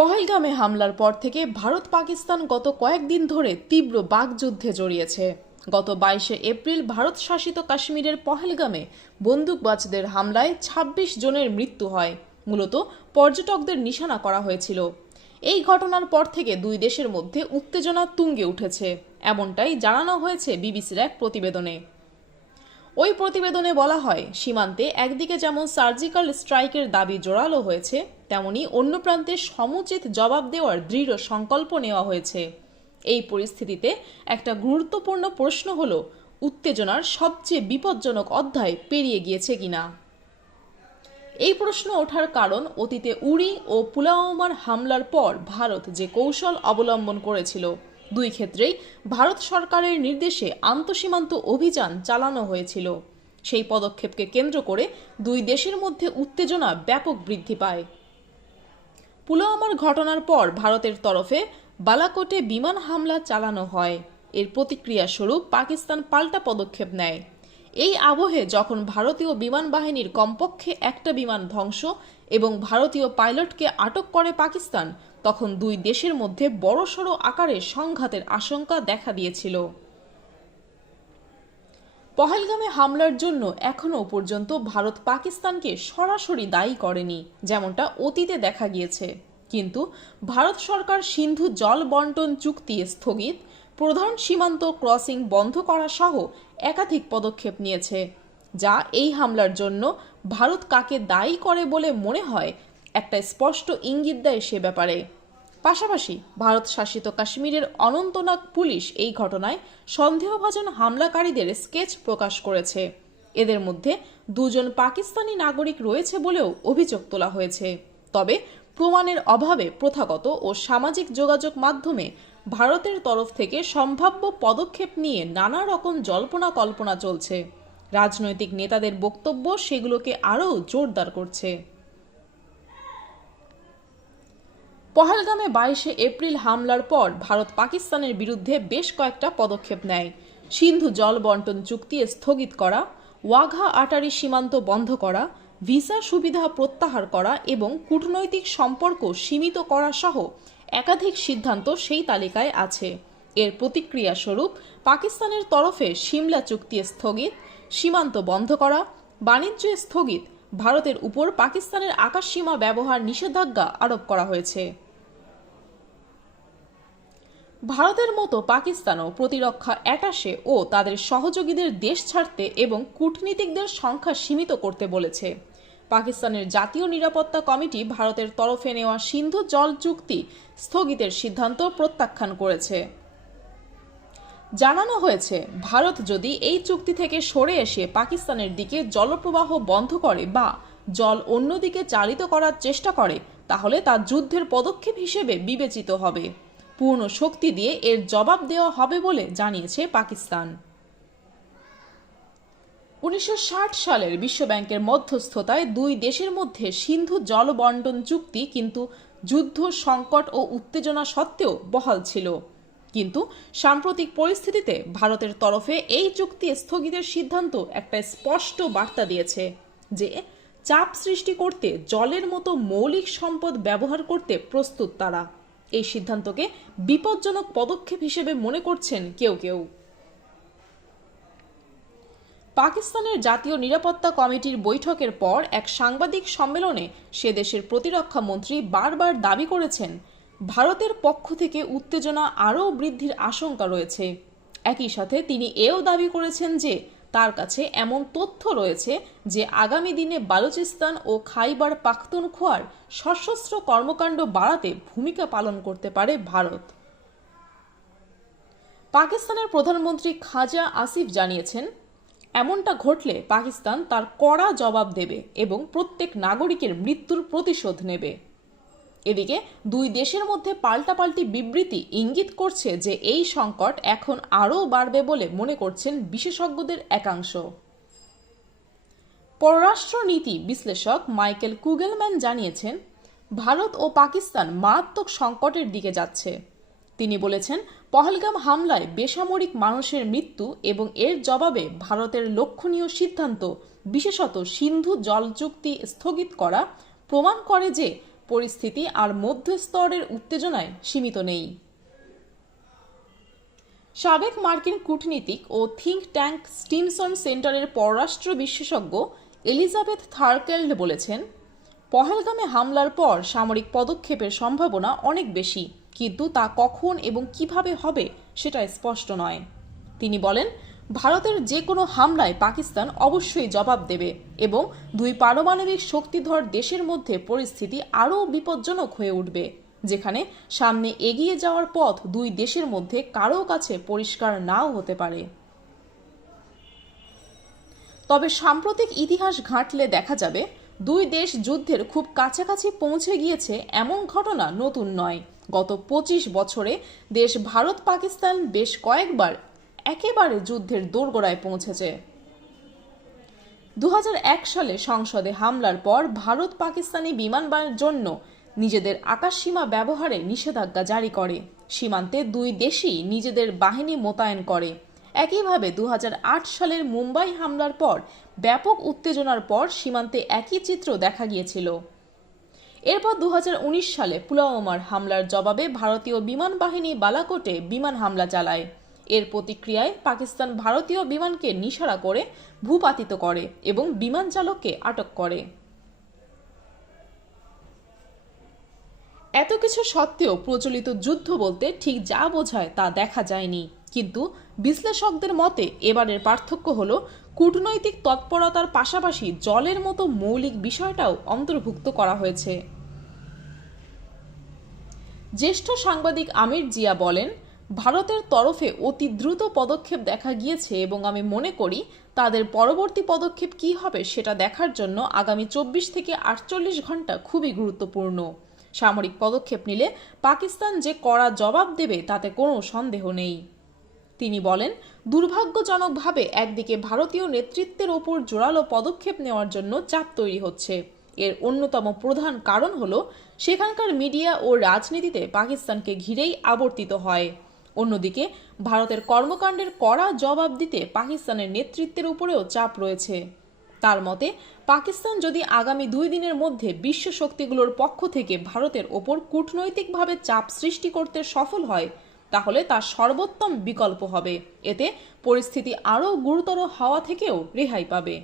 পহেলগামে হামলার পর থেকে ভারত পাকিস্তান গত কয়েকদিন ধরে তীব্র বাগযুদ্ধে জড়িয়েছে। গত বাইশে এপ্রিল ভারত শাসিত কাশ্মীরের পহেলগামে বন্দুকবাজদের হামলায় ২৬ জনের মৃত্যু হয়। মূলত পর্যটকদের নিশানা করা হয়েছিল। এই ঘটনার পর থেকে দুই দেশের মধ্যে উত্তেজনা তুঙ্গে উঠেছে। এমনটাই জানানো হয়েছে বিবিসির এক প্রতিবেদনে। ওই প্রতিবেদনে বলা হয়, সীমান্তে একদিকে যেমন সার্জিক্যাল স্ট্রাইকের দাবি জোরালো হয়েছে, তেমনি অন্য প্রান্তে সমুচিত জবাব দেওয়ার দৃঢ় সংকল্প নেওয়া হয়েছে। এই পরিস্থিতিতে একটা গুরুত্বপূর্ণ প্রশ্ন হল, উত্তেজনার সবচেয়ে বিপজ্জনক অধ্যায় পেরিয়ে গিয়েছে কিনা? এই প্রশ্ন ওঠার কারণ অতীতে উড়ি ও পুলাওমার হামলার পর ভারত যে কৌশল অবলম্বন করেছিল দুই ক্ষেত্রেই ভারত সরকারের নির্দেশে আন্তঃসীমান্ত অভিযান চালানো হয়েছিল। সেই পদক্ষেপকে কেন্দ্র করে দুই দেশের মধ্যে উত্তেজনা ব্যাপক বৃদ্ধি পায়। পুলওয়ামার ঘটনার পর ভারতের তরফে বালাকোটে বিমান হামলা চালানো হয়। এর প্রতিক্রিয়া স্বরূপ পাকিস্তান পাল্টা পদক্ষেপ নেয়। এই আবহে যখন ভারতীয় বিমান বাহিনীর কমপক্ষে একটা বিমান ধ্বংস এবং ভারতীয় পাইলটকে আটক করে পাকিস্তান, তখন দুই দেশের মধ্যে বড়সড় আকারে সংঘাতের আশঙ্কা দেখা দিয়েছিল। পহেলগামে হামলার জন্য এখনও পর্যন্ত ভারত পাকিস্তানকে সরাসরি দায়ী করেনি, যেমনটা অতীতে দেখা গিয়েছে। কিন্তু ভারত সরকার সিন্ধু জল বন্টন চুক্তি স্থগিত প্রধান সীমান্ত ক্রসিং বন্ধ করা সহ একাধিক পদক্ষেপ নিয়েছে, যা এই হামলার জন্য ভারত কাকে দায়ী করে বলে মনে হয় একটা স্পষ্ট ইঙ্গিত দেয় সে ব্যাপারে। পাশাপাশি ভারত শাসিত কাশ্মীরের অনন্তনাগ পুলিশ এই ঘটনায় সন্দেহভাজন হামলাকারীদের স্কেচ প্রকাশ করেছে। এদের মধ্যে দুজন পাকিস্তানি নাগরিক রয়েছে বলেও অভিযোগ তোলা হয়েছে। তবে প্রমাণের অভাবে প্রথাগত ও সামাজিক যোগাযোগ মাধ্যমে ভারতের তরফ থেকে সম্ভাব্য পদক্ষেপ নিয়ে নানা রকম জল্পনা কল্পনা চলছে। রাজনৈতিক নেতাদের বক্তব্য সেগুলোকে আরও জোরদার করছে। পহেলগামে বাইশে এপ্রিল হামলার পর ভারত পাকিস্তানের বিরুদ্ধে বেশ কয়েকটা পদক্ষেপ নেয়। সিন্ধু জল বন্টন চুক্তি স্থগিত করা, ওয়াঘা আটারি সীমান্ত বন্ধ করা, ভিসা সুবিধা প্রত্যাহার করা এবং কূটনৈতিক সম্পর্ক সীমিত করা সহ একাধিক সিদ্ধান্ত সেই তালিকায় আছে। এর প্রতিক্রিয়া স্বরূপ পাকিস্তানের তরফে সিমলা চুক্তি স্থগিত, সীমান্ত বন্ধ করা, বাণিজ্য স্থগিত, ভারতের উপর পাকিস্তানের আকাশসীমা ব্যবহার নিষেধাজ্ঞা আরোপ করা হয়েছে। ভারতের মতো পাকিস্তানও প্রতিরক্ষা অ্যাটাশে ও তাদের সহযোগীদের দেশ ছাড়তে এবং কূটনীতিকদের সংখ্যা সীমিত করতে বলেছে। পাকিস্তানের জাতীয় নিরাপত্তা কমিটি ভারতের তরফে নেওয়া সিন্ধু জল চুক্তি স্থগিতের সিদ্ধান্ত প্রত্যাখ্যান করেছে। জানানো হয়েছে, ভারত যদি এই চুক্তি থেকে সরে এসে পাকিস্তানের দিকে জলপ্রবাহ বন্ধ করে বা জল অন্যদিকে চালিত করার চেষ্টা করে, তাহলে তা যুদ্ধের পদক্ষেপ হিসেবে বিবেচিত হবে। পূর্ণ শক্তি দিয়ে এর জবাব দেওয়া হবে বলে জানিয়েছে পাকিস্তান। উনিশশো ষাট সালের বিশ্বব্যাংকের মধ্যস্থতায় দুই দেশের মধ্যে সিন্ধু জল বন্টন চুক্তি কিন্তু যুদ্ধ, সংকট ও উত্তেজনা সত্ত্বেও বহাল ছিল। কিন্তু সাম্প্রতিক পরিস্থিতিতে ভারতের তরফে এই চুক্তি স্থগিতের সিদ্ধান্ত একটা স্পষ্ট বার্তা দিয়েছে যে চাপ সৃষ্টি করতে জলের মতো মৌলিক সম্পদ ব্যবহার করতে প্রস্তুত তারা। এই সিদ্ধান্তকে বিপজ্জনক পদক্ষেপ হিসেবে মনে করছেন কেউ কেউ। পাকিস্তানের জাতীয় নিরাপত্তা কমিটির বৈঠকের পর এক সাংবাদিক সম্মেলনে সে দেশের প্রতিরক্ষা মন্ত্রী বারবার দাবি করেছেন, ভারতের পক্ষ থেকে উত্তেজনা আরও বৃদ্ধির আশঙ্কা রয়েছে। একই সাথে তিনি এও দাবি করেছেন যে, তার কাছে এমন তথ্য রয়েছে যে, আগামী দিনে বালুচিস্তান ও খাইবার পাখতুনখোয়ার সশস্ত্র কর্মকাণ্ড বাড়াতে ভূমিকা পালন করতে পারে ভারত। পাকিস্তানের প্রধানমন্ত্রী খাজা আসিফ জানিয়েছেন এমনটা ঘটলে পাকিস্তান তার কড়া জবাব দেবে এবং প্রত্যেক নাগরিকের মৃত্যুর প্রতিশোধ নেবে। এদিকে, দুই দেশের মধ্যে পাল্টাপাল্টি বিবৃতি ইঙ্গিত করছে যে এই সংকট এখন আরও বাড়বে বলে মনে করছেন বিশেষজ্ঞদের একাংশ। পররাষ্ট্রনীতি বিশ্লেষক মাইকেল কুগেলম্যান জানিয়েছেন, ভারত ও পাকিস্তান মারাত্মক সংকটের দিকে যাচ্ছে। তিনি বলেছেন, পহলগাম হামলায় বেসামরিক মানুষের মৃত্যু এবং এর জবাবে ভারতের লক্ষণীয় সিদ্ধান্ত, বিশেষত সিন্ধু জল চুক্তি স্থগিত করা, প্রমাণ করে যে পরিস্থিতি আর মধ্যস্তরের উত্তেজনায় সীমিত নেই। সাবেক মার্কিন কূটনীতিক ও থিঙ্ক ট্যাঙ্ক স্টিমসন সেন্টারের পররাষ্ট্র বিশেষজ্ঞ এলিজাবেথ থার্কেল্ড বলেছেন, পহেলগামে হামলার পর সামরিক পদক্ষেপের সম্ভাবনা অনেক বেশি। কিন্তু তা কখন এবং কীভাবে হবে সেটা স্পষ্ট নয়। তিনি বলেন, ভারতের যে কোনো হামলায় পাকিস্তান অবশ্যই জবাব দেবে এবং দুই পারমাণবিক শক্তিধর দেশের মধ্যে পরিস্থিতি আরও বিপজ্জনক হয়ে উঠবে, যেখানে সামনে এগিয়ে যাওয়ার পথ দুই দেশের মধ্যে কারও কাছে পরিষ্কার নাও হতে পারে। তবে সাম্প্রতিক ইতিহাস ঘাঁটলে দেখা যাবে, দুই দেশ যুদ্ধের খুব কাছাকাছি পৌঁছে গিয়েছে এমন ঘটনা নতুন নয়। গত পঁচিশ বছরে দেশ ভারত পাকিস্তান বেশ কয়েকবার একেবারে যুদ্ধের দোরগোড়ায় পৌঁছেছে। দু হাজার এক সালে সংসদে হামলার পর ভারত পাকিস্তানি বিমানবাহিনীর জন্য নিজেদের আকাশসীমা ব্যবহারে নিষেধাজ্ঞা জারি করে। সীমান্তে দুই দেশই নিজেদের বাহিনী মোতায়েন করে। একইভাবে দু হাজার আট সালের মুম্বাই হামলার পর ব্যাপক উত্তেজনার পর সীমান্তে একই চিত্র দেখা গিয়েছিল। এরপর দুহাজার উনিশ সালে পুলওয়ামার হামলার জবাবে ভারতীয় বিমান বাহিনী বালাকোটে বিমান হামলা চালায়। এর প্রতিক্রিয়ায় পাকিস্তান ভারতীয় বিমানকে নিশারা করে ভূপাতিত করে এবং বিমান চালককে আটক করে। এত কিছু সত্ত্বেও প্রচলিত যুদ্ধ বলতে ঠিক যা বোঝায় তা দেখা যায়নি। কিন্তু বিশ্লেষকদের মতে এবারের পার্থক্য হল কূটনৈতিক তৎপরতার পাশাপাশি জলের মতো মৌলিক বিষয়টাও অন্তর্ভুক্ত করা হয়েছে। জ্যেষ্ঠ সাংবাদিক আমির জিয়া বলেন, ভারতের তরফে অতি দ্রুত পদক্ষেপ দেখা গিয়েছে এবং আমি মনে করি তাদের পরবর্তী পদক্ষেপ কী হবে সেটা দেখার জন্য আগামী চব্বিশ থেকে আটচল্লিশ ঘণ্টা খুবই গুরুত্বপূর্ণ। সামরিক পদক্ষেপ নিলে পাকিস্তান যে কড়া জবাব দেবে তাতে কোনো সন্দেহ নেই। তিনি বলেন, দুর্ভাগ্যজনকভাবে একদিকে ভারতীয় নেতৃত্বের ওপর জোরালো পদক্ষেপ নেওয়ার জন্য চাপ তৈরি হচ্ছে। এর অন্যতম প্রধান কারণ হল, সেখানকার মিডিয়া ও রাজনীতিতে পাকিস্তানকে ঘিরেই আবর্তিত হয়। অন্যদিকে, ভারতের কর্মকাণ্ডের কড়া জবাব দিতে পাকিস্তানের নেতৃত্বের উপরেও চাপ রয়েছে। তার মতে, পাকিস্তান যদি আগামী দুই দিনের মধ্যে বিশ্ব শক্তিগুলোর পক্ষ থেকে ভারতের ওপর কূটনৈতিকভাবে চাপ সৃষ্টি করতে সফল হয় তাহলে তার সর্বোত্তম বিকল্প হবে। এতে পরিস্থিতি আরও গুরুতর হওয়া থেকেও রেহাই পাবে।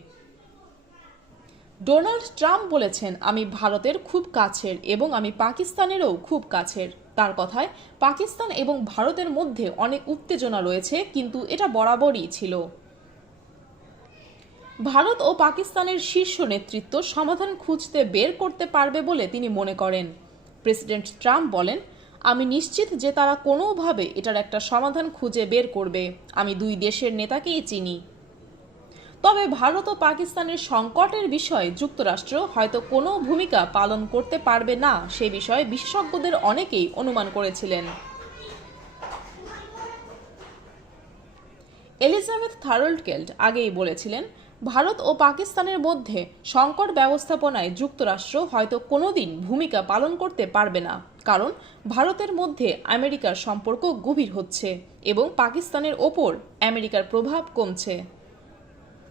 ডোনাল্ড ট্রাম্প বলেছেন, আমি ভারতের খুব কাছের এবং আমি পাকিস্তানেরও খুব কাছের। তার কথায়, পাকিস্তান এবং ভারতের মধ্যে অনেক উত্তেজনা রয়েছে, কিন্তু এটা বরাবরই ছিল। ভারত ও পাকিস্তানের শীর্ষ নেতৃত্ব সমাধান খুঁজতে বের করতে পারবে বলে তিনি মনে করেন। প্রেসিডেন্ট ট্রাম্প বলেন আমি নিশ্চিত যে তারা কোনোভাবে এটার একটা সমাধান খুঁজে বের করবে। আমি দুই দেশের নেতাকেই চিনি। তবে ভারত ও পাকিস্তানের সংকটের বিষয়ে যুক্তরাষ্ট্র হয়তো কোনো ভূমিকা পালন করতে পারবে না, সে বিষয়ে বিশেষজ্ঞদের অনেকেই অনুমান করেছিলেন। এলিজাবেথ থারোল্ডকেল্ড আগেই বলেছিলেন ভারত ও পাকিস্তানের মধ্যে সংকট ব্যবস্থাপনায় যুক্তরাষ্ট্র হয়তো কোনোদিন ভূমিকা পালন করতে পারবে না, কারণ ভারতের মধ্যে আমেরিকার সম্পর্ক গভীর হচ্ছে এবং পাকিস্তানের ওপর আমেরিকার প্রভাব কমছে।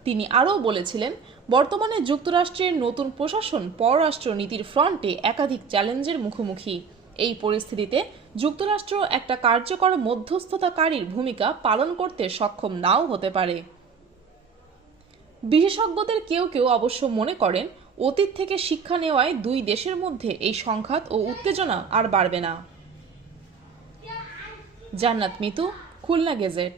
তিনি আরও বলেছিলেন, বর্তমানে যুক্তরাষ্ট্রের নতুন প্রশাসন পররাষ্ট্র নীতির ফ্রন্টে একাধিক চ্যালেঞ্জের মুখোমুখি। এই পরিস্থিতিতে যুক্তরাষ্ট্র একটা কার্যকর মধ্যস্থতাকারীর ভূমিকা পালন করতে সক্ষম নাও হতে পারে। বিশেষজ্ঞদের কেউ কেউ অবশ্য মনে করেন, অতীত থেকে শিক্ষা নেওয়ায় দুই দেশের মধ্যে এই সংঘাত ও উত্তেজনা আর বাড়বে না। জান্নাত মিতু, খুলনা গেজেট।